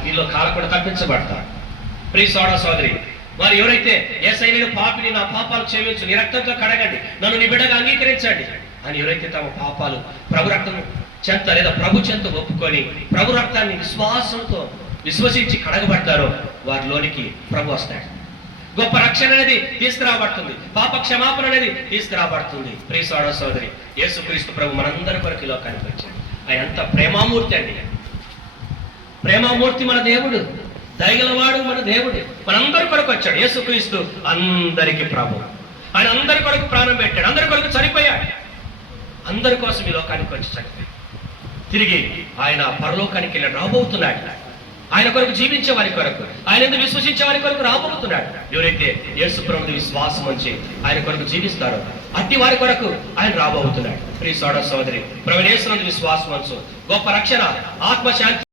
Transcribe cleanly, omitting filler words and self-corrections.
అగ్నిలో కాలకుండా తప్పించబడతారు. ప్రియ సోదర సోదరి, వారు ఎవరైతే యేసయ్య నేను పాపిని, నా పాపాలు క్షమించు, నీ రక్తంతో కడగండి, నన్ను నీ బిడ్డగా అంగీకరించండి అని ఎవరైతే తమ పాపాలు ప్రభు రక్తం చెంత లేదా ప్రభు చెంత ఒప్పుకొని ప్రభు రక్తాన్ని విశ్వాసంతో విశ్వసించి కడగబడతారో వారిలోనికి ప్రభు వస్తాడు. గొప్ప రక్షణ అనేది తీసుకురాబడుతుంది, పాప క్షమాపణ అనేది తీసుకురాబడుతుంది. ప్రియ సోదర సోదరి, యేసుక్రీస్తు ప్రభు మనందరి కొరకు ఈ లోకానికి వచ్చాడు. ఆయన అంత ప్రేమామూర్తి అండి. ప్రేమామూర్తి మన దేవుడు, దయగలవాడు మన దేవుడు. మనందరి కొరకు వచ్చాడు యేసుక్రీస్తు. అందరికీ ప్రభు. ఆయన అందరి కొరకు ప్రాణం పెట్టాడు, అందరి కొరకు చనిపోయాడు. అందరి కోసం ఈ లోకానికి వచ్చి చనిపోయాడు. తిరిగి ఆయన పరలోకానికి వెళ్ళి రాబోతున్నాడు. ఆయన కొరకు జీవించే వారి కొరకు, ఆయన ఎందుకు విశ్వసించే వారి కొరకు రాబోతున్నాడు. ఎవరైతే యేసు ప్రభువుని విశ్వాసం ఉంచి ఆయన కొరకు జీవిస్తారో అట్టి వారి కొరకు ఆయన రాబోతున్నాడు. ప్రియ సోదర సోదరి, ప్రభువు యేసునందు విశ్వాసం ఉంచు, గొప్ప రక్షణ, ఆత్మశాంతి